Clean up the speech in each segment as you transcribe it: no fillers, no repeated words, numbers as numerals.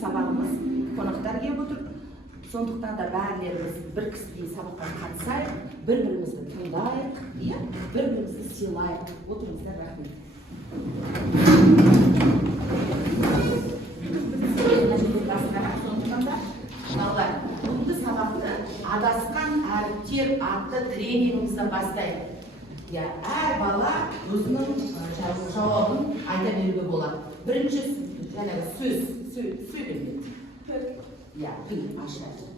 сабағымыз қонақтар келіп отыр. Сондықтан да бәрілеріміз бір кісідей сабаққа қатысайық, бір-бірімізді тыңдайық, бір-бірімізді сыйлайық. Отырыңыздар, рахмет. Сондықтан да балалар, бүгінгі сабақты адасқан әріптер атты тренингімізден бастайық. Әр бала өзінің жауабын айта беруге болады. Бірінші сөйлемеді.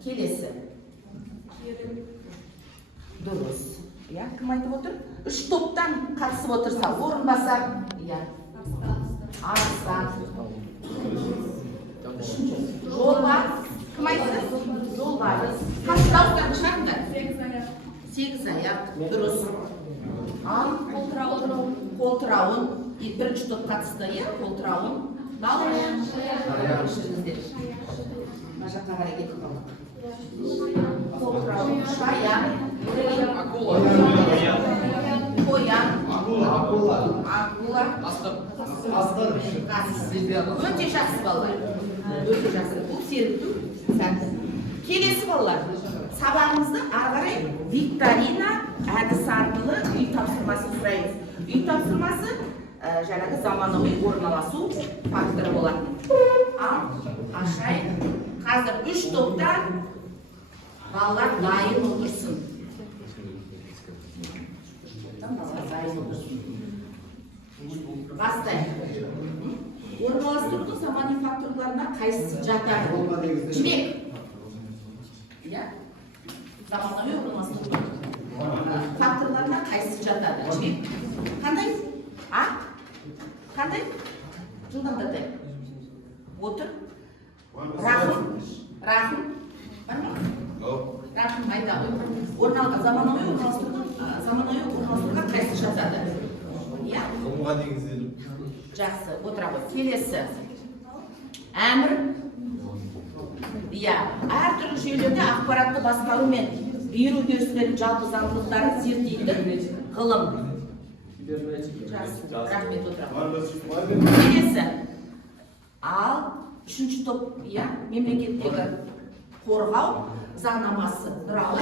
Келесі. Дұрыс. Кім айтып отыр? Үш топтан қатысып отырса, орынбасар. Арыстан. Үшінші. Жолбарыс. Кім айтты? Жолбарыс. Қанша дауыстарын шығарыңдар? Сегіз аяқ. Дұрыс. Ал қолтырауын. Бірінші топ қатысты, қолтырауын. Жаққа қарай кетіп қалдық. Қолтырауын, шаян, қоян, акула, өте жақсы балалар. Өте жақсы. Бұл сергіту сәтті. Келесі балалар, сабағымызды ары қарай викторина әдісі арқылы үй тапсырмасын сұраймыз. Үй тапсырмасы жаңағы заманауи орналасу факторы болады. Ашайын. Қазір үш топтан балалар дайын отырсын. Бастайық. Орналастырудың замани факторларына қайсысы жатады? Жібек. Заманауи орналастырудың факторларына қайсысы жатады? Жібек. Қандай? Қандай? Жылдамдатайық. Отыр. Рахым. Рахым. Рахым айта ғой. Заманауи орналастыруға қайсы жатады? Қоғамға негізделіп. Жақсы, отыра ғой. Келесі. Әмір. Әртүрлі жүйелерде ақпаратты басқару мен беру үдерістерінің жалпы заңдылықтарын зерттейтін ғылым. Жақсы, рахмет, отыра ғой. Келесі. Ал үшінші топ, мемлекеттегі қорғау заңнамасы туралы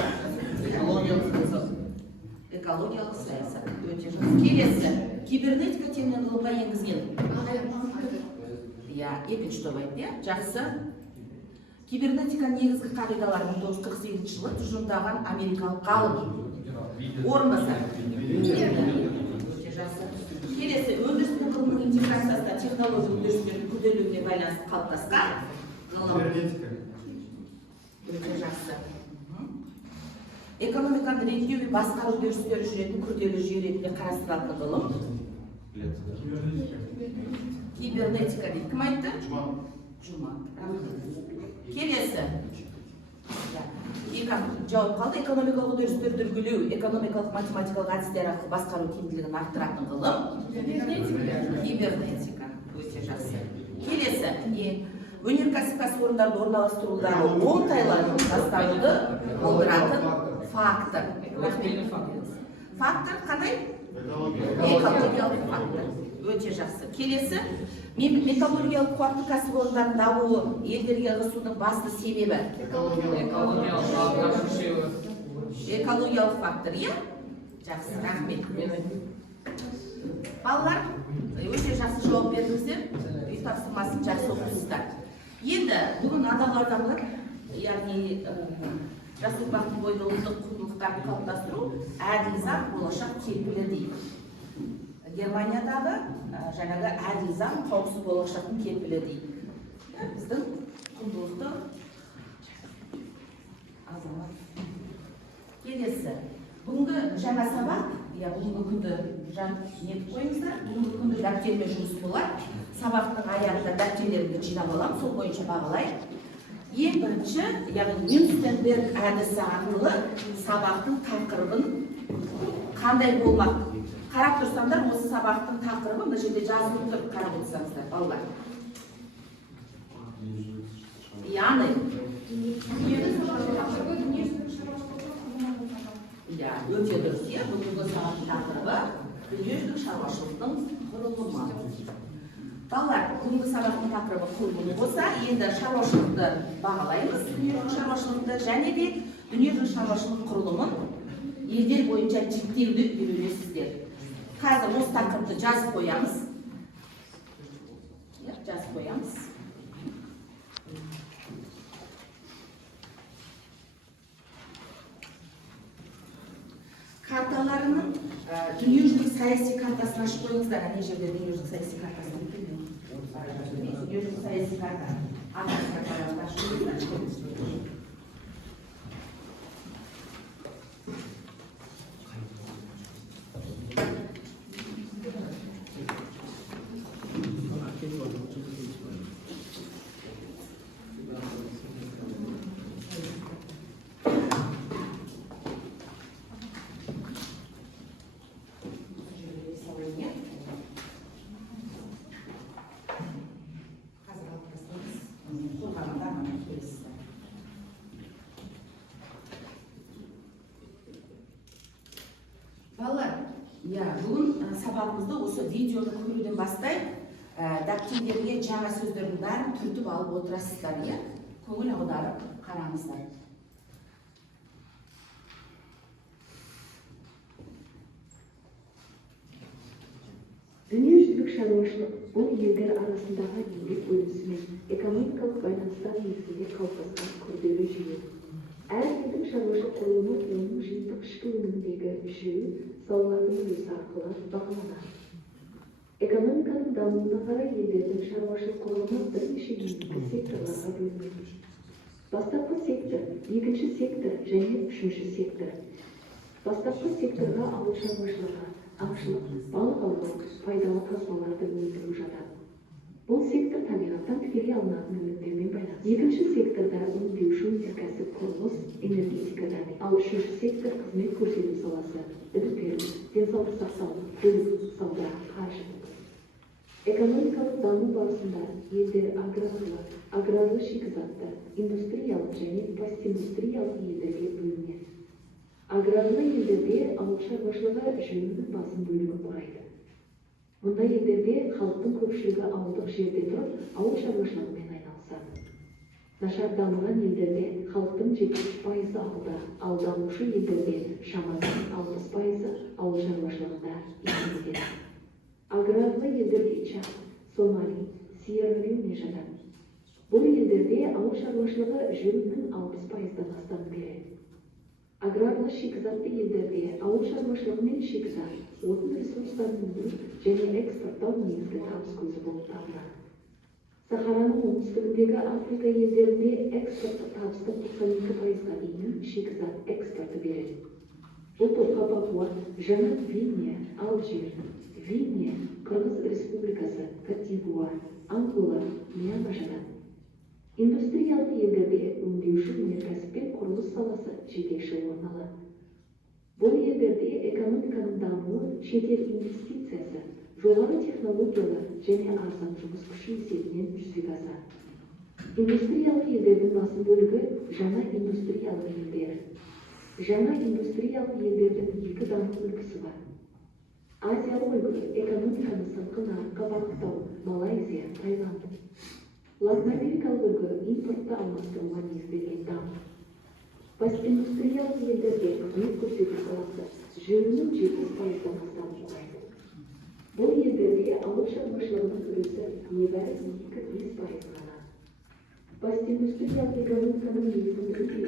экологиялық саясат. Өте жақсы. Келесі, кибернетика терминін ғылымға енгізген. Екінші топ айтты, жақсы. Кибернетика негізгі қағидалары 1948 жылы тұжырымдаған америкалық ғалым. Орынбасар. Өте жақсы. Келесі, өндірістің ғылымның интеграциясында технология өндірістердің күрделілігіне байланысты қалыптасқан ғылым. Өте жақсы. Экономиканы реттеу мен басқару үдерістері жүретін күрделі жүйе ретінде қарастырылатын ғылым. Кибернетика дейді. Кім айтты? Жұма. Келесі. Жауап қалды. Экономикалық үдерістерді үлгілеу, экономикалық математикалық әдістер арқылы басқару тиімділігін арттыратын ғылым. Кибернетика. Өте жақсы. Келесі. Өнеркәсіп кәсіпорындарды орналастырудағы оңтайларын бастауды болдыратын фактор. Фактор қандай? Экологиялық фактор. Өте жақсы. Келесі. Металлургиялық қуатты кәсіпорындардың дамуы елдерге ығысудың басты себебі. Экологиялық фактор, Жақсы, рахмет. Балалар, өте жақсы жауап бердіңіздер. Үй тапсырмасын жақсы оқысыздар. Енді бүгін адамлардан бар, яғни жас ұрпақтың бойында ұлттық құндылықтарды қалыптастыру әділ заң болашақ келбілі дейді. Германиядағы жаңағы әділ заң қауіпсіз болашақтың келбілі дейді. Біздің құндылықты азамат. Келесі. Бүгінгі жаңа сабақ, бүгінгі күнді нетіп қойыңыздар. Бүгінгі күнді дәптермен жұмыс болады. Сабақтың аяғында дәптерлерімді жинап аламын, сол бойынша бағалайық. Ең бірінші, яғни Нюрнберг әдісі арқылы сабақтың тақырыбын қандай болмақ? Қарап тұрсаңдар, осы сабақтың тақырыбы мына жерде жазылып тұр, қарап отырсаңыздар, балалар. Яғни өте дұрыс, бүгінгі сабақтың тақырыбы дүниежүзілік шаруашылықтың құрылымы. Балалар, бүгінгі сабақ сабақтың тақырыбы құрылым болса, енді шаруашылықты бағалаймыз, дүниежүзілік шаруашылықты және де дүниежүзілік шаруашылық құрылымын елдер бойынша жіктеуді үйренесіздер. Қазір осы тақырыпты жазып қоямыз. Жазып қоямыз. Карталарының дүниежүзілік саяси картасын ашып қойыңыздар. Ана жерде дүниежүзілік саяси картасын. Дүниежүзілік саяси карта. Атас карталарын ашып қойыңыздар. Балалар, бүгін сабағымызды осы видеоны көруден бастайық. Дәптерлерге жаңа сөздердің бәрін түртіп алып отырасыздар, көңіл аударып қараңыздар. Дүниежүзілік шаруашылық бұл елдер арасындағы еңбек бөлінісі мен экономикалық байланыстар негізінде қалыптасқан күрделі жүйе. Әр елдің шаруашылық құрылымы оның жиынтық ішкі өнімдегі жүйе салалардың үлесі арқылы бағаланады. Экономиканың дамуына қарай елдердің шаруашылық құрылымы бірнеше негізгі секторларға бөлінеді. Бастапқы сектор, екінші сектор және үшінші сектор. Бастапқы секторға ауыл шаруашылығы, аңшылық, балық аулау, пайдалы қазбаларды өндіру жатады. Бұл сектор табиғаттан тікелей алынатын өнімдермен байланысты. Екінші секторда өңдеуші өнеркәсіп, құрылыс, энергетика дамиды. Ал үшінші сектор қызмет көрсету саласы, білім беру, денсаулық сақтау, көлік, сауда, қаржы. Экономикалық даму барысында елдер аграрлы шикізатты, индустриялық және постиндустриялық елдерге бөлінеді. Аграрлы елдерде ауыл шаруашылығы жөнінің басым бөлігін құрайды. Мұнда елдерде халықтың көпшілігі ауылдық жерде тұрып, ауыл шаруашылығымен айналысады. Нашар дамыған елдерде халықтың 70% ауылда, ал дамушы елдерде шамамен 60% ауыл шаруашылығында еңбек етеді. Аграрлы елдерде Чад, Сомали, Сьерра-Леоне жатады. Бұл елдерде ауыл шаруашылығы жөнінің 60%-дан астам береді. Аграрлы шикізатты елдерде ауыл шаруашылығы мен шикізат, отын ресурстарын өндіру және экспорттау негізгі табыс көзі болып табылады. Сахараның оңтүстігіндегі Африка елдерінде экспорттық табыстың 92%-ға дейін шикізат экспорты береді. Бұл топқа Папуа, Жаңа Гвинея, Алжир, Гвинея, Қырғыз Республикасы, Кот-д'Ивуар, Ангола, Мьянма жатады. Индустриялық елдерде өңдеуші өнеркәсіп пен құрылыс саласы жетекші орын алады. Бұл елдерде экономиканың дамуы шетел инвестициясы, жоғары технологиялар және арзан жұмыс күші есебінен жүзеге асады. Индустриялық елдердің басым бөлігі жаңа индустриялық елдер. Жаңа индустриялық елдердің екі даму үлгісі бар. Азиялық үлгі экономиканы сыртқы нарыққа бағыттау, Малайзия, Таиланд. Латын Америкалық үлгі импортты алмастыруға негізделген даму. Постиндустриялық елдерде қызмет көрсету саласы жөнінің 70%-дан астам құрайды. Бұл елдерде ауыл шаруашылығының үлесі небәрі 2-5% ғана. Постиндустриялық экономиканың негізіндегі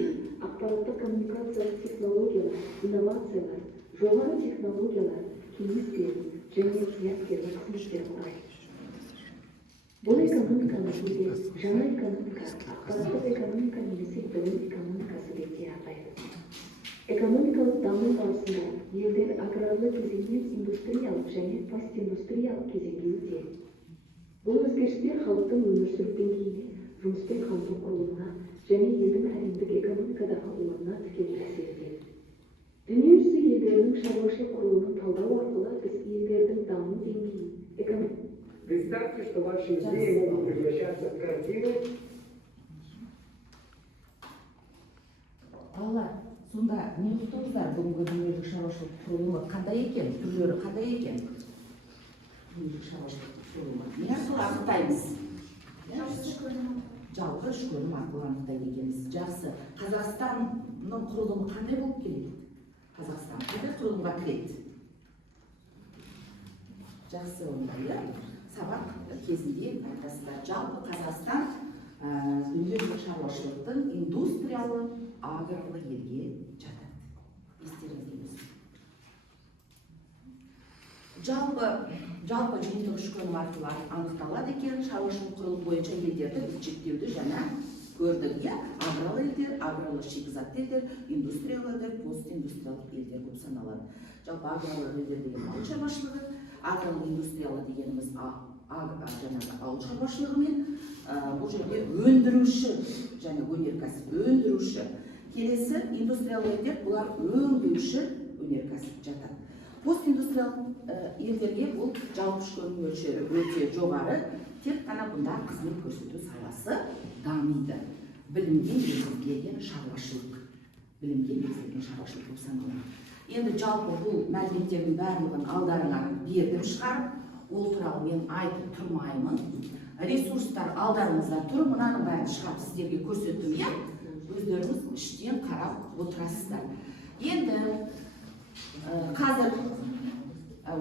ақпараттық коммуникациялық технологиялар, инновациялар, жоғары технологиялар, кеңес беру және зияткерлік қызметтер құрайды. Бұл экономиканың өзі жаңа экономика, ақпараттық экономика немесе білім экономикасы деп те атайды. Экономикалық даму барысында елдер аграрлы кезеңнен индустриялық және постиндустриялық кезеңге өтеді. Бұл өзгерістер халықтың өмір сүру деңгейіне, жұмыспен қамту құрылымына және елдің әлемдік экономикадағы орнына тікелей әсер етеді. Дүниежүзі елдерінің шаруашылық құрылымын талдау арқылы біз елдердің даму деңгейін, Представьте, что ваши идеи могут превращаться в картины. Балалар, сонда не ұқтыңыздар бүгінгі дүниежүзілік шаруашылық құрылымы қандай екен, түрлері қандай екен? Дүниежүзілік шаруашылық құрылымы. Не арқылы анықтаймыз? жалпы үш бөлім арқылы анықтай дегенбіз. Жақсы. Қазақстанның құрылымы қандай болып келеді? Қазақстан қандай құрылымға кіреді? Жақсы, онда сабақ кезінде айтасыздар. Жалпы Қазақстан дүниежүзілік шаруашылықтың индустриялы аграрлы елге жатады. Естеріңізде болсын. Жалпы жиынтық үш бөлім арқылы анықталады екен. Шаруашылық құрылым бойынша елдерді біз жіктеуді жаңа көрдік. Аграрлы елдер, аграрлы шикізатты елдер, индустриялы елдер, постиндустриялық елдер болып саналады. Жалпы аграрлы елдер деген ауыл шаруашылығы, аграрлы индустриялы дегеніміз жаңағы ауыл шаруашылығымен, бұл жерде өндіруші және өнеркәсіп өндіруші. Келесі индустриялы елдер, бұлар өңдеуші өнеркәсіп жатады. Постиндустриялық елдерге бұл жалпы ішкі өнім мөлшері өте жоғары, тек қана бұнда қызмет көрсету саласы дамиды. Білімге негізделген шаруашылық. Білімге негізделген шаруашылық болып саналады. Енді жалпы бұл мәліметтердің барлығын алдарына бердім шығарып, ол туралы мен айтып тұрмаймын. Ресурстар алдарыңызда тұр, мұнаның бәрін шығарып сіздерге көрсеттім, өздеріңіз іштен қарап отырасыздар. Енді қазір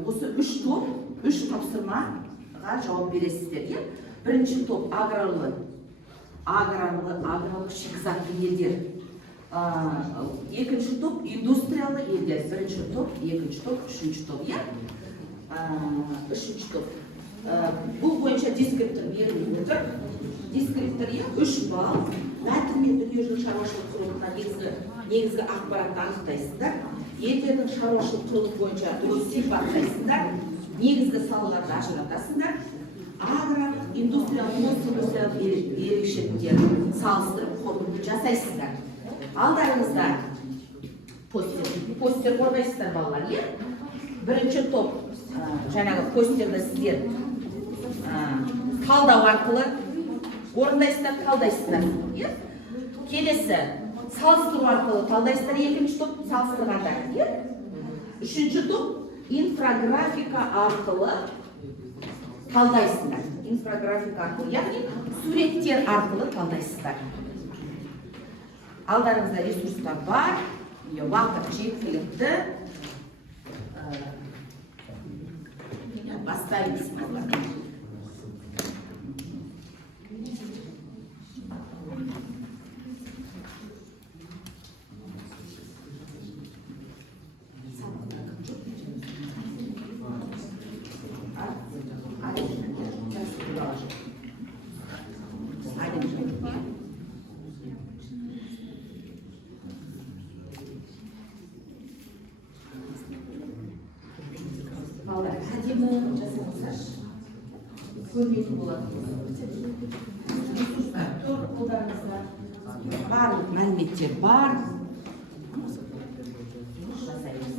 осы үш топ, үш тапсырмаға жауап бересіздер. Бірінші топ аграрлы шикізатты елдер. Екінші топ индустриялы елдер. Бірінші топ, екінші топ, үшінші топ. Үшінші топ. Бұл бойынша дескриптор беріліп отыр. Дескриптор 3 балл. Мәтін мен дүниежүзілік шаруашылық құрылымына негізгі ақпаратты анықтайсыздар. Елдердің шаруашылық құрылым бойынша дұрыс сипаттайсыздар. Негізгі салаларды ажыратасыздар. Аграрлық, индустриялық ерекшеліктерін салыстырып қорытынды жасайсыздар. Алдарыңызда постер қорғайсыздар балалар. Бірінші топ жаңағы постерді сіздер талдау арқылы орындайсыздар, талдайсыздар. Келесі салыстыру арқылы талдайсыздар, екінші топ салыстырғанда. Үшінші топ инфографика арқылы талдайсыздар. Инфографика арқылы, яғни суреттер арқылы талдайсыздар. Алдарыңызда ресурстар бар, уақыт жеткілікті. Бастаймыз. Әдемі жасаңыздаршы. Көрнетін болады. Ресурстар тұр, қолдарыңызда. Барлық мәліметтер бар. Жасаймыз.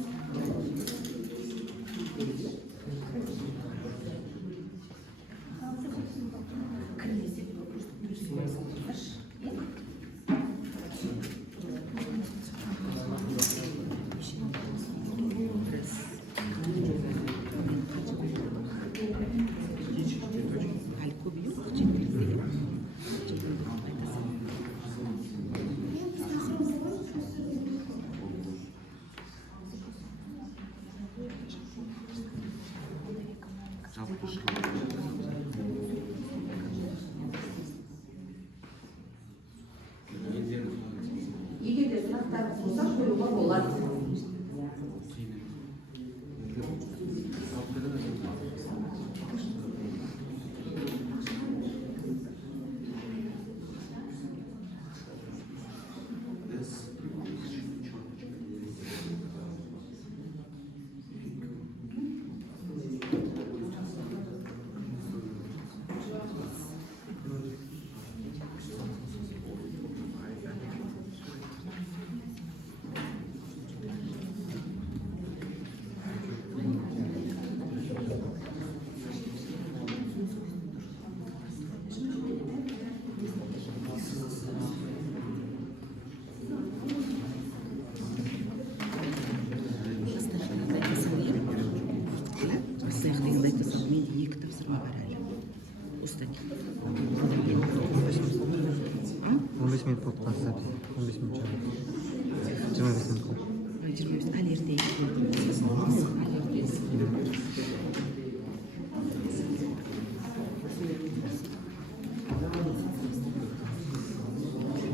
Егер де сұрақтарыңыз болса, қоюға болады. минут болып қалса 15 минут жарайды 25 минут қалды 25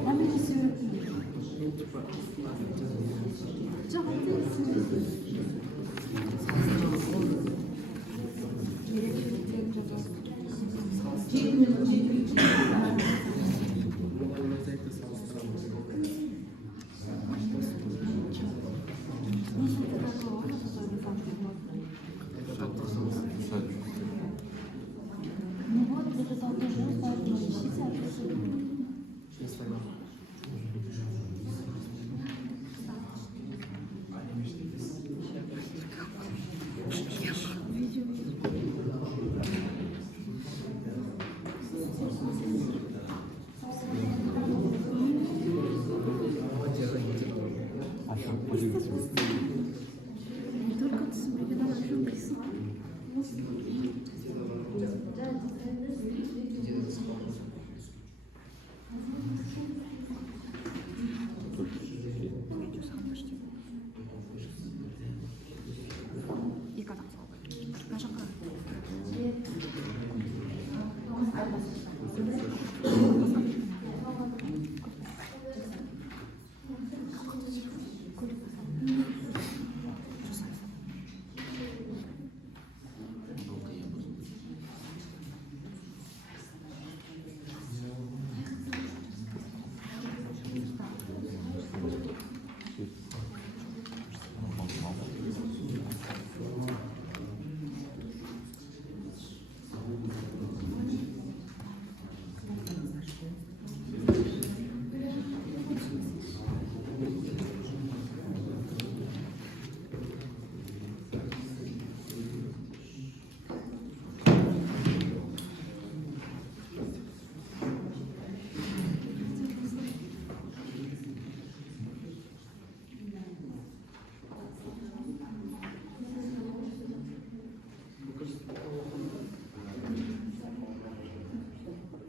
ал ерте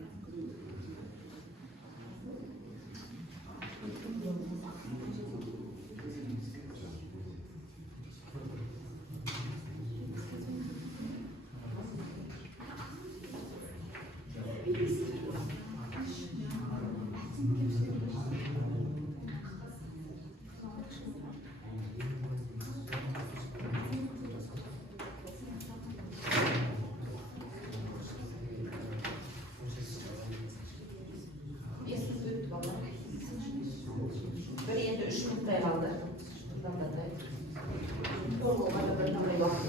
Bir endi 3 minutday qoldi. To'g'ri, bir qanday vaqt.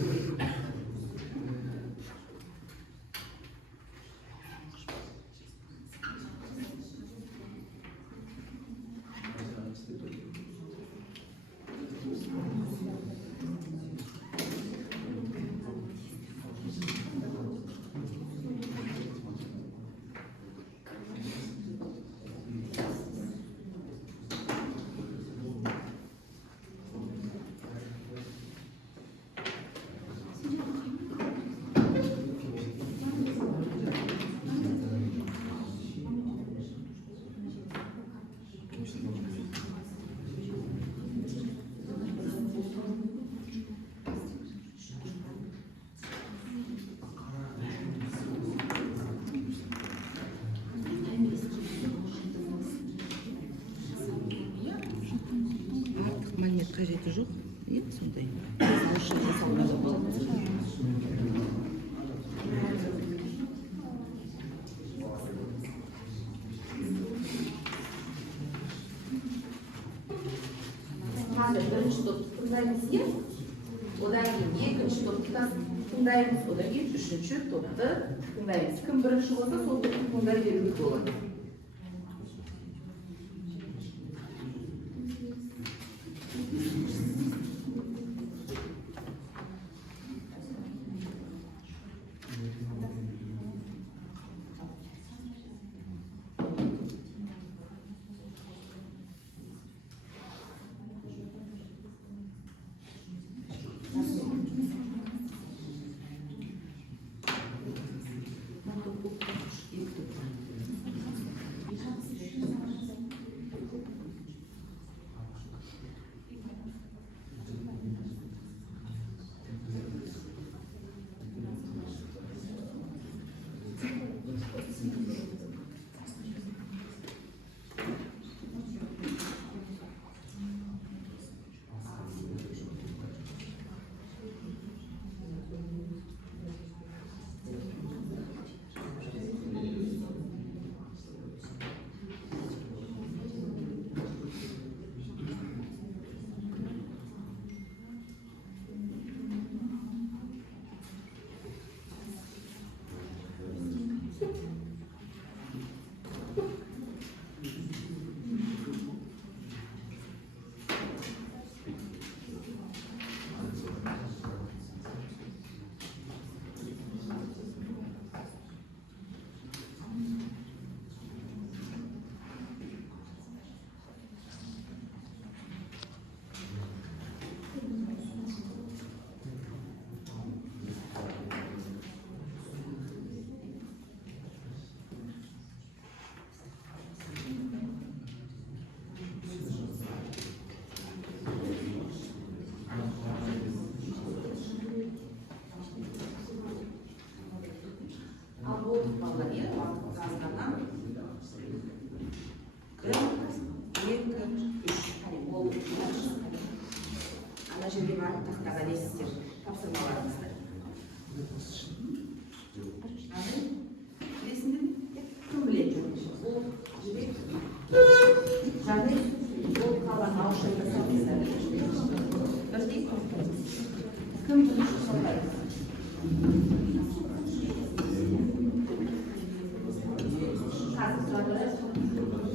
Мәлімет қажеті жоқ, ет сондай. Қазір бірінші топты тыңдаймыз, иә? Одан кейін екінші топты тыңдаймыз, одан кейін үшінші топты тыңдаймыз. Кім бірінші болса, сол топты тыңдай беруге болады.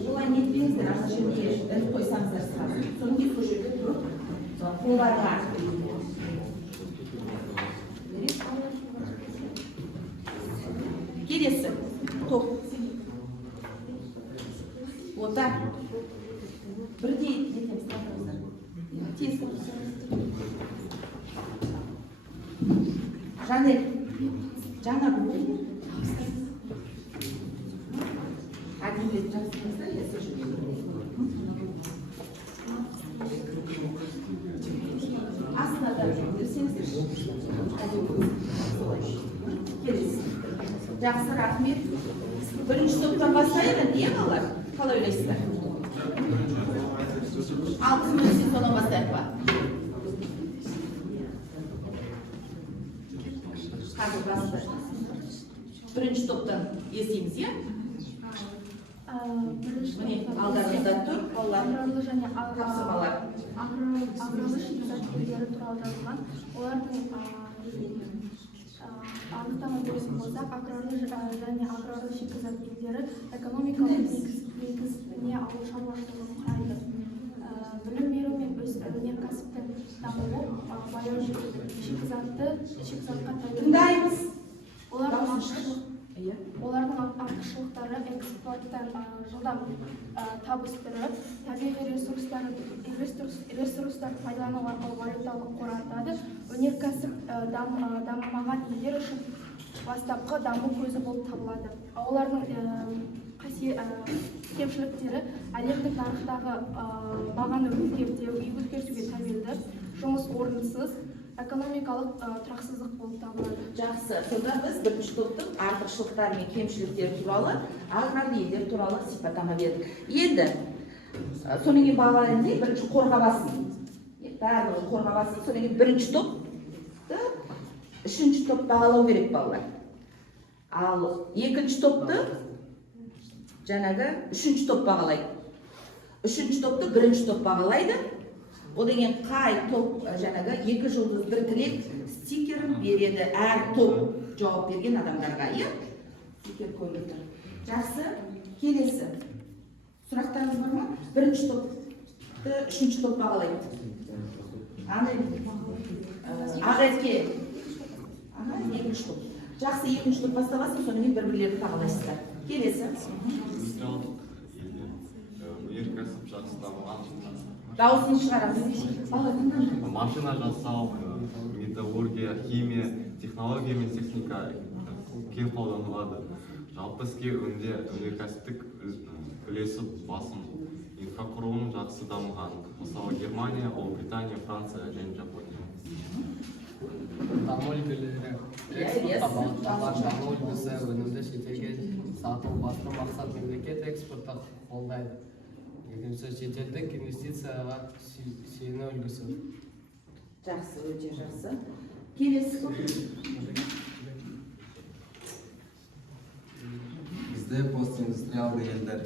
олай нетпеңіздер, ана жерге іліп қойсаңыздар сразу. Содан кейін сол жерде тұрып, қолдарға келесі топ. Ота. Бірдей етеміз тартыңыздар. Тез. Жанел, жаңа бұл. Әділет жасыңыздар, есі жүрген. Астына да жүрсеңіздер. Келесі. Жақсы, рахмет. Бірінші топтан бастайық енді, ең алар. Қалай ойлайсыздар? Ал кім өтсе содан бастайық па? Қазір басты. Бірінші топтан естейміз, е? Міне, алдарыңызда тұр, балалар. Тапсырмалар. Аграрлы шикізат түрлері туралы жазылған. Олардың анықтама беретін болсақ, аграрлы және аграрлы шикізат түрлері экономикалық негізіне ауыл шаруашылығын құрайды. Білім беру мен өнеркәсіптің дамуы баяу шикізатқа Тыңдаймыз. Олардың артықшылықтары экспорттан жылдам табыс түрі, табиғи ресурстар пайдалану арқылы валюталық қор артады. Өнеркәсіп дамымаған елдер үшін бастапқы даму көзі болып табылады. Олардың кемшіліктері әлемдік нарықтағы бағаны өзгертуге тәуелді, жұмыс орнысыз, экономикалық тұрақсыздық болып табылады. Жақсы. Сонда біз бірінші топтың артықшылықтары мен кемшіліктері туралы, аграрлы елдер туралы сипаттама бердік. Енді содан кейін бағалайын деп бірінші қорға басын. Барлығы қорға басын. Содан кейін бірінші топты, үшінші топ бағалау керек балалар. Ал екінші топты жаңағы үшінші топ бағалайды. Үшінші топты бірінші топ бағалайды. О деген қай топ жаңағы 2 жұлдыз 1 тілек стикерін береді әр топ жауап берген адамдарға, е? Стикер қойылып тұр. Жақсы, келесі. Сұрақтарыңыз бар ма? Бірінші топты үшінші топ бағалайды. Ағетке. Екінші топ. Жақсы, екінші топ бастағасын, сонымен бір-бірлерді бағалайсыздар. Келесі. Өнеркәсіп жақсы дамыған. Дауысын шығарамыз. Машина жасау, металлургия, химия, технология мен техника кең қолданылады. Жалпы іске өнеркәсіптік үлесі басым. Инфрақұрылым жақсы дамыған. Мысалы Германия, Ұлыбритания, Франция және Жапония. Даму үлгілері. Даму үлгісі өнімді шетелге сату басты мақсат мемлекет экспортты қолдайды. Екінші шетелдік инвестицияға сүйену үлгісі. Жақсы, өте жақсы. Келесі топ. Бізде постиндустриалды елдер.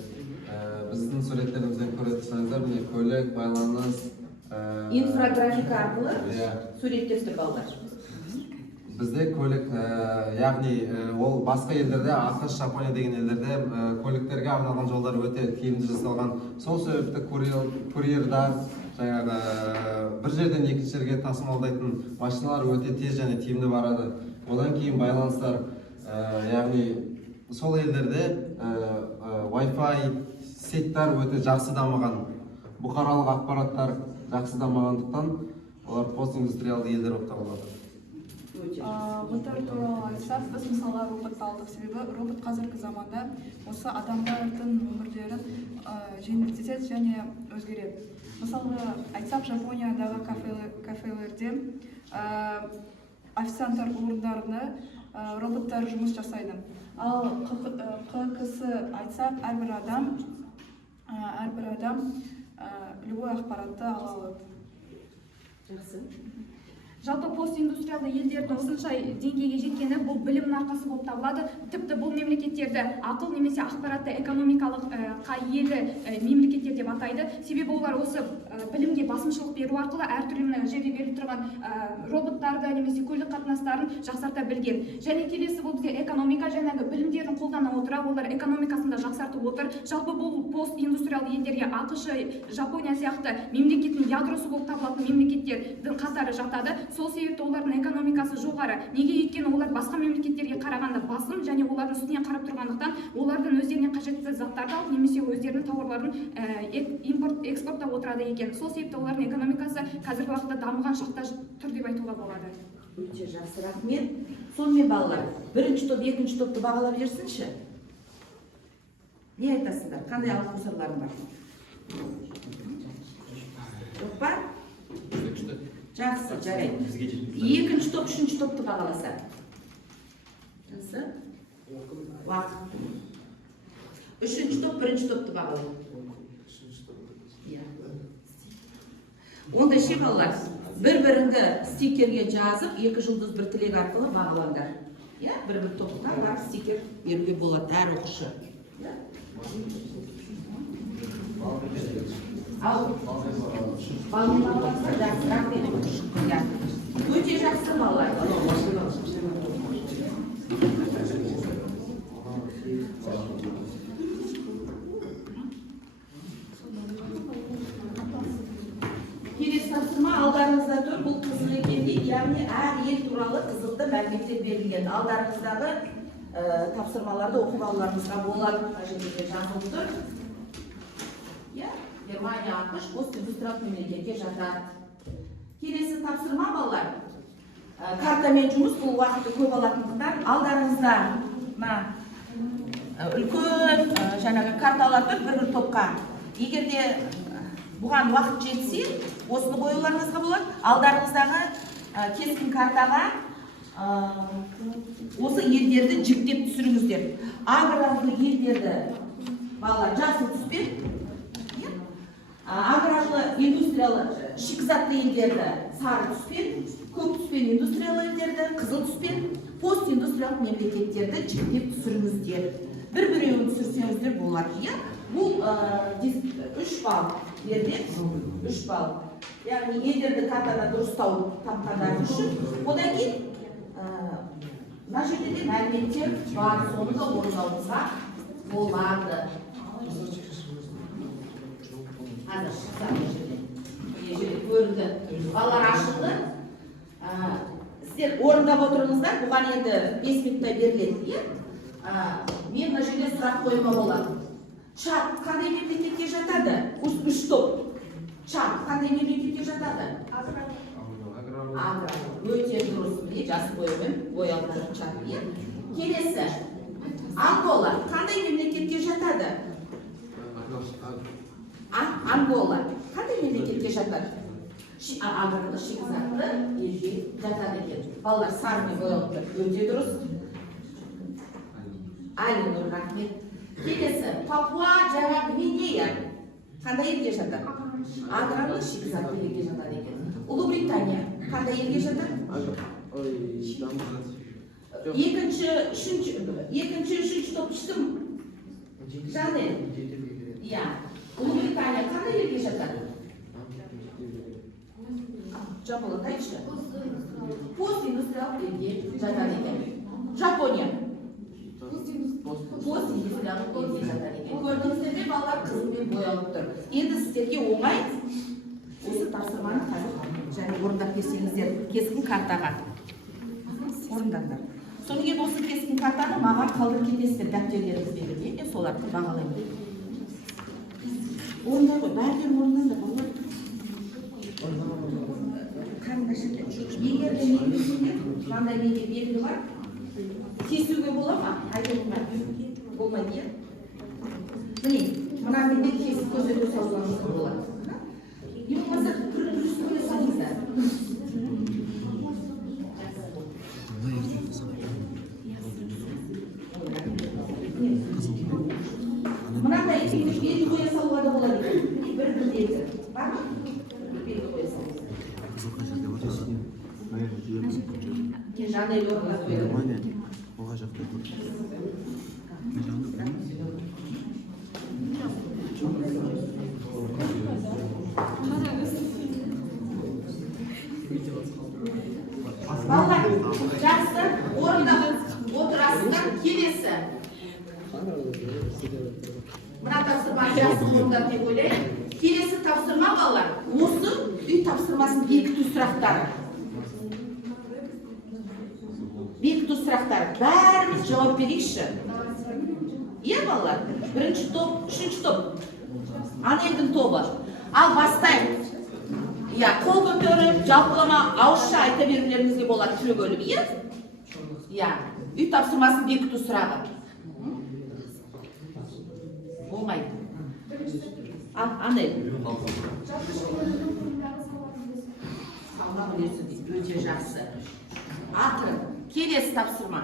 Біздің суреттерімізден көре тұрсаңыздар, міне көлік, байланыс, инфрографика арқылы суреттеп тұр балалар. Бізде көлік, яғни ол басқа елдерде, ақш, Жапония деген елдерде көліктерге арналған жолдар өте тиімді жасалған. Сол себепті курьердар, жаңағы бір жерден екінші жерге тасымалдайтын машиналар өте тез және тиімді барады. Одан кейін байланыстар, яғни сол елдерде Wi-Fi сеттер өте жақсы дамыған. Бұқаралық ақпараттар жақсы дамығандықтан олар постиндустриалды елдер болып табылады. Роботтар туралы айтсақ, біз мысалға роботты алдық, себебі робот қазіргі заманда осы адамдардың өмірлерін жеңілдетеді және өзгереді. Мысалға айтсақ, Жапониядағы кафелерде официанттар орындарында роботтар жұмыс жасайды. Ал ККС айтсақ, әрбір адам любой ақпаратты ала алады. Жақсы. жалпы постиндустриалды елдердің осынша деңгейге жеткені бұл білімнің арқасы болып табылады. Тіпті бұл мемлекеттерді ақыл немесе ақпаратты экономикалыққа иелі мемлекеттер деп атайды. Себебі олар осы білімге басымшылық беру арқылы әртүрлі жерде беріліп тұрған роботтарды немесе көлік қатынастарын жақсарта білген. Және келесі бұл бізге экономика жаңағы білімдерін қолдана отыра, олар экономикасын да жақсартып отыр. Жалпы бұл постиндустриалды елдерге ақш, Жапония сияқты мемлекеттің ядросы болып табылатын мемлекеттердің қатары жатады. Сол себепті олардың экономикасы жоғары. Неге? Өйткені олар басқа мемлекеттерге қарағанда басым және олардың үстінен қарап тұрғандықтан олардың өздеріне қажетті заттарды алып немесе өздерінің тауарларын импорт экспорттап отырады екен. Сол себепті олардың экономикасы қазіргі уақытта дамыған шақта тұр деп айтуға болады. Өте жақсы, рахмет. Сонымен балалар, бірінші топ, екінші топты бағалап жерсінші. Не айтасыңдар? Қандай алып қосарларың бар? Жоқ па? Жақсы, жарайды. Екінші топ, үшінші топты бағаласа. Жақсы? Уақыт. Үшінші топ, бірінші топты бағалау. Онда ше балалар, бір-біріңді стикерге жазып, 2 жұлдыз бір тілек арқылы бағалаңдар. Бір-бір топқа бар стикер беруге болады әр оқушы. Ал балмен бағаласа жақсырақ деді. Өте жақсы балалар. Келесі тапсырма алдарыңызда тұр. Бұл қызық екен дейді. Яғни әр ел туралы қызықты мәліметтер берілген. Алдарыңыздағы тапсырмаларды оқып алуларыңызға болады. Жерде жазылып тұр. Германия, ақш постиндустриалдық мемлекетке жатады. Келесі тапсырма балалар. Картамен жұмыс, бұл уақытты көп алатындықтан алдарыңызда үлкен жаңағы карталар тұр бір-бір топқа. Егер де бұған уақыт жетсе, осыны қоюларыңызға болады. Алдарыңыздағы кескін картаға осы елдерді жіктеп түсіріңіздер. Аграрлы елдерді балалар жасыл түспен, аграрлы индустриялы шикізатты елдерді сары түспен, көк түспен индустриялы елдерді қызыл түспен, постиндустриялық мемлекеттерді жіктеп түсіріңіздер. Бір-біреуін түсірсеңіздер болады. Бұл 3 балл беріледі. 3 балл. Яғни елдерді картада дұрыстау тапқандар үшін. Одан кейін мына жерде де мәліметтер бар, соны да орындауыңызға болады. Қазір шықса жерде көрінді. Балалар ашылды. Сіздер орындап отырыңыздар. Бұған енді 5 минутта беріледі. Мен мына жерде сұрақ қойма болады. Чад қандай мемлекетке жатады? 3 топ. Чад қандай мемлекетке жатады? Аграрлы. Өте дұрыс. Жасы бойымен боялып тұр чад. Келесі. Ангола қандай мемлекетке жатады? Ангола қандай мемлекетке жатады? Аграрлы шикізатты елге жатады екен. Балалар сарымен боялып тұр. Өте дұрыс. Алинур, рахмет. Келесі, Папуа Жаңа Гвинея қандай елге жатады? Аграрлы шикізатты елге жатады екен. Ұлыбритания қандай елге жатады? Екінші, үшінші топ түстім. Жанел. Ұлыбритания қандай елге жатады? Жапония қайшы? Постиндустриялық елге жатады екен. Жапония. Постиндустриялық елге жатады екен. Көрдіңіздер ме, балалар қызылмен боялып тұр. Енді сіздерге оңай осы тапсырманы және орындап берсеңіздер кескін картаға. Орындаңдар. Содан кейін осы кескін картаны маған қалдырып кетесіздер дәптерлеріңіздегі. Мен соларды бағалаймын. Орындай ғой, бәрден орындаңдар балалар. Егер де менбесеңдер, қандай менде белгі бар? Кесуге бола ма? Болмайды. Міне, мына менде кесіп көрсету салуыңызға болады. Не болмаса күріс көре салыңыздар. Мынандай белгі қоя салуға да болады. Бір белгі. Бар ма? Белгі қоя салыңыздар. Жанель орындап берді. Германия. Оға жақта тұр. Балалар, жақсы орындап отырасыздар. Келесі. Мына тапсырма жақсы орындап деп ойлаймын. Келесі тапсырма балалар. Осы үй тапсырмасын бекіту сұрақтары. Бекіту сұрақтары. Бәріміз жауап берейікші. Иә балалар? Бірінші топ, үшінші топ. Анелдің тобы. Ал бастайық. Иә, қол көтеріп, жалпылама ауызша айта берулеріңізге болады түрегеліп, иә? Иә, үй тапсырмасын бекіту сұрағы. Болмайды. Анел. Алға білесіз дейді, өте жақсы. Ақырын, келесі тапсырма.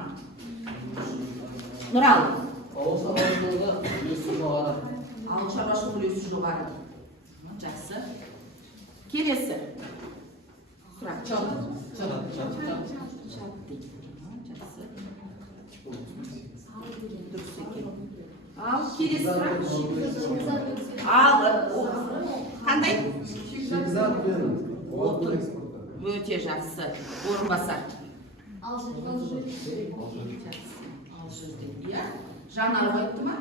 Нұрал. Ауыл шаруашылығы үлесі жоғары. Ауыл шаруашылығы үлесі жоғары. Жақсы. Келесі. Сұрақ. Чап дейді. Жақсы. Дұрыс екен. Ал келесі сұрақ. Ал қандай? Шикізат пен отын экспорты. Өте жақсы. Орынбасар. Алжир. Иә? Жанар айтты ма?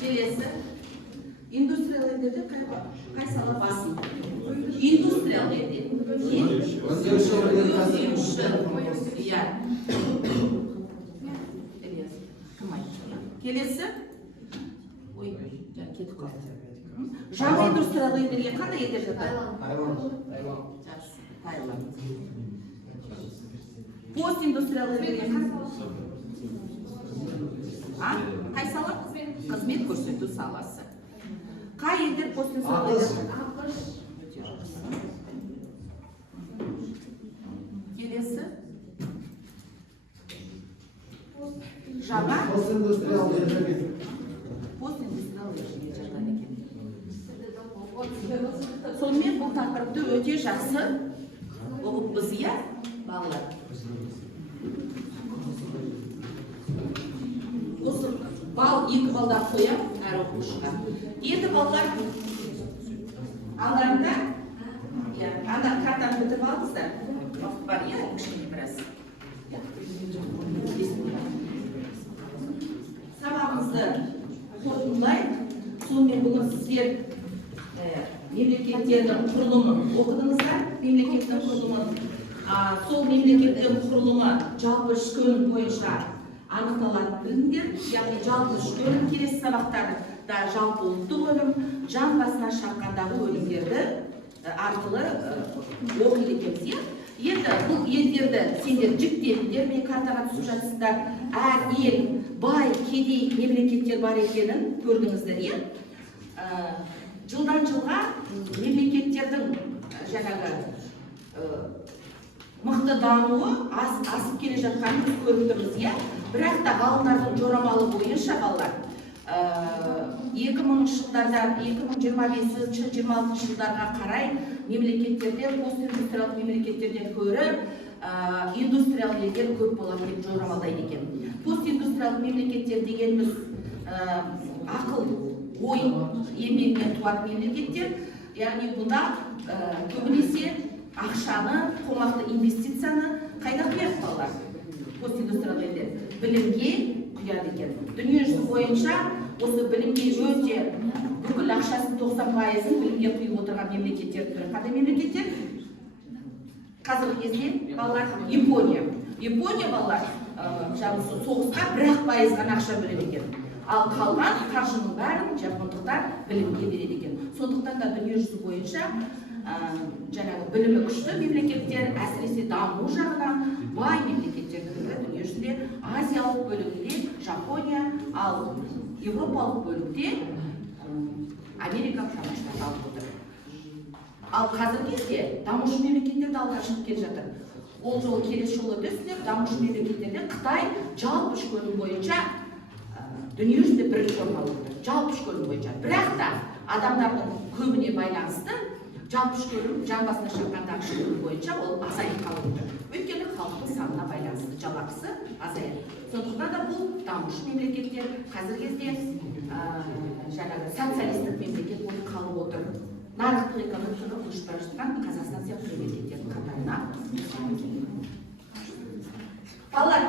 Келесі. Индустриал елдерде қай сала басым? Индустриал елде. Иә. Келесі. Ой, кетіп қалды. Жаңа индустриал елдерге қандай елдер жатады? Тайланд. Постиндустриал елдерге қай сала? Қызмет көрсету саласы. Қай елдер постиндустриал елдер? Келесі. Жаңа Постиндустриал елдерге. Постиндустриал елдерге жатады екен. Сонымен бұл тақырыпты өте жақсы ұғыппыз, иә, балалар? Осы бал, 2 балдар қоям әр оқушыға. Енді балалар алдарында, ана картаны бітіп алыңыздар. Уақыт бар, иә, кішкене біраз. Сабағымызды қорытындылайық. Сонымен бүгін сіздер мемлекеттердің құрылымын оқыдыңыздар. Мемлекеттің құрылымын, сол мемлекеттің құрылымы жалпы ішкі өнім бойынша анықталатынын біліңдер. Яғни жалпы ішкі өнім келесі сабақтарда жалпы ұлттық өнім, жан басына шаққандағы өнімдерді арқылы оқиды екенсіз. Енді бұл елдерді сендер жіктедіңдер, мен картаға түсіп жатсыздар. Әр ел бай, кедей мемлекеттер бар екенін көрдіңіздер, иә? Жылдан жылға мемлекеттердің жаңағы мықты дамуы асып келе жатқанын біз көріп тұрмыз, иә? Бірақ та ғалымдардың жорамалы бойынша балалар 2000 жылдардан 2025-26 жылдарға қарай мемлекеттерде, постиндустриалдық мемлекеттерден көрі индустриал елдер көп болады деп жорамалдайды екен. Постиндустриалдық мемлекеттер дегеніміз ақыл, ой, еңбекпен туатын мемлекеттер. Яғни бұнда көбінесе ақшаны, қомақты инвестицияны қайда құяды балалар? Постиндустриал елдер білімге құяды екен. Дүниежүзі бойынша осы білімге өте бүкіл ақшасын 90%-ын білімге құйып отырған мемлекеттердің бірі қандай мемлекеттер? Қазіргі кезде балалар Япония. Япония балалар соғысқа 1% ғана ақша бөледі екен. Ал қалған қаржының бәрін жапондықтар білімге береді екен. Сондықтан да дүниежүзі бойынша жаңағы білімі күшті мемлекеттер, әсіресе даму жағынан бай мемлекеттердің бірі дүниежүзінде Азиялық бөлігінде Жапония, ал Европалық бөлікте Америка шамашылығы алып отыр. Ал қазіргі кезде дамушы мемлекеттерді алға шығып келе жатыр. Ол жолы келесі жолы өтесіздер, дамушы мемлекеттерде Қытай жалпы ішкі өнім бойынша дүниежүзінде бірінші орын алып отыр. Жалпы ішкі өнім бойынша. Бірақ та адамдардың көбіне байланысты жалпы ішкөлім жан басына шаққандағы ішкөлім бойынша ол азайып қалып отыр. Өйткені халықтың санына байланысты жалақысы азаяды. Сондықтан да бұл дамушы мемлекеттер қазіргі кезде жаңағы социалистік мемлекет болып қалып отыр. Нарықтық экономикаға көшіп бара жатқан Қазақстан сияқты мемлекеттердің қатарына. Балалар,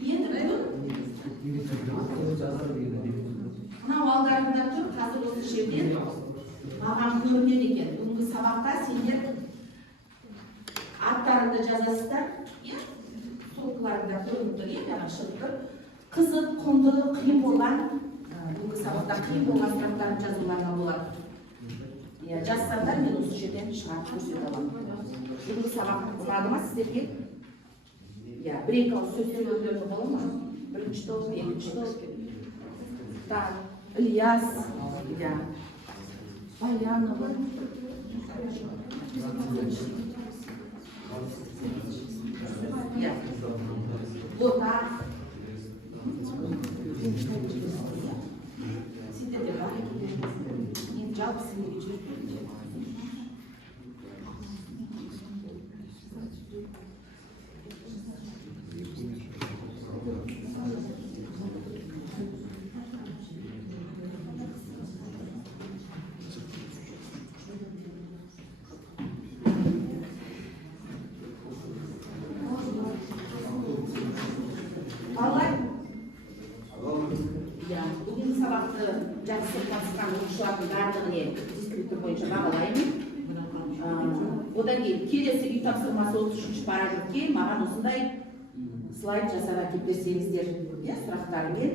енді мынау алдарында тұр, қазір осы жерден маған көрінеді екен. Бүгінгі сабақта сендер аттарыңды жазасыздар, сопыларында көрініп тұр, маған шығып тұр. Қызық, құнды, қиын болған, бүгінгі сабақта қиын болған сұрақтарын жазуларына болады. Жазсаңдар, мен осы жерден шығарып көрсете аламын. Бүгінгі сабақ ұнады ма сіздерге? Бір-екі ауыз сөз сөйлеулерді бола ма? Бірінші топ, екінші топ. Ильяс, Баянова. Бота. Сендерде бар екен. Енді жалпы сендерге жүріп бүгінгі сабақты жақсы қатысқан оқушылардың барлығына дискриптор бойынша бағалаймын. Одан кейін келесі үй тапсырмасы 33 параграфке маған осындай слайд жасап әкеліп берсеңіздер, сұрақтарымен.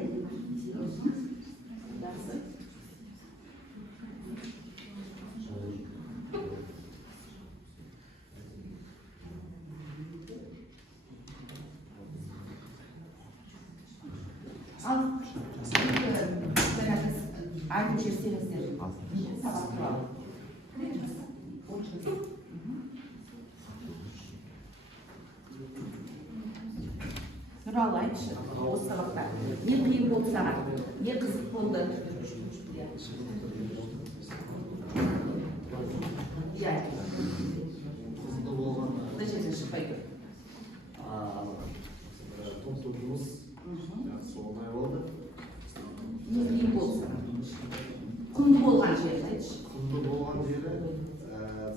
Ал айтып жерсеңіздер сабақ туралы. Туралы айтшы, осы сабақта не қиын болды саған, не қызық болды? Қызды болған. Мына жерден шықпай тұр. Топ-топымыз оңай болды. Не қиын болды саған? Құнды болған жері айтшы. Құнды болған жері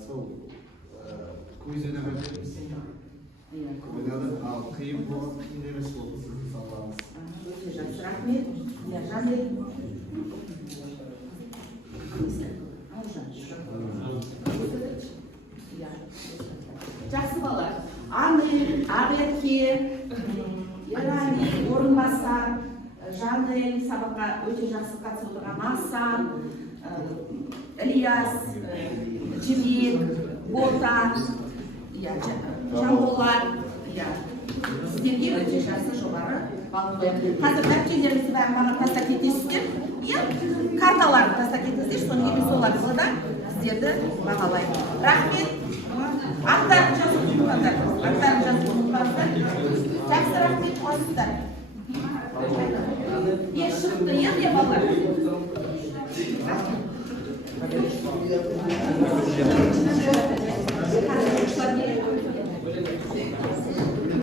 сол көзіне қажетіміз ойнадық, ал қиын болған емес болды сіздің сабағыңыз. Өте жақсы, рахмет. Жандай. Жақсы балалар. Амел, Аберке, Ерали, Орынбасар, Жанел, сабаққа өте жақсы қатысып отырған Асан, Ильяс, Жібек, Бота, Жанболат, сіздерге өте жақсы жоғары балл қоямын. Қазір дәптерлеріңізді бәрін маған тастап кетесіздер, карталарды тастап кетесіздер, соны емес сол арқылы да сіздерді бағалаймын. Рахмет. Аттарын жазып ұмытпаңдар. Жақсы рахмет қосыңыздар. Шықты, балалар.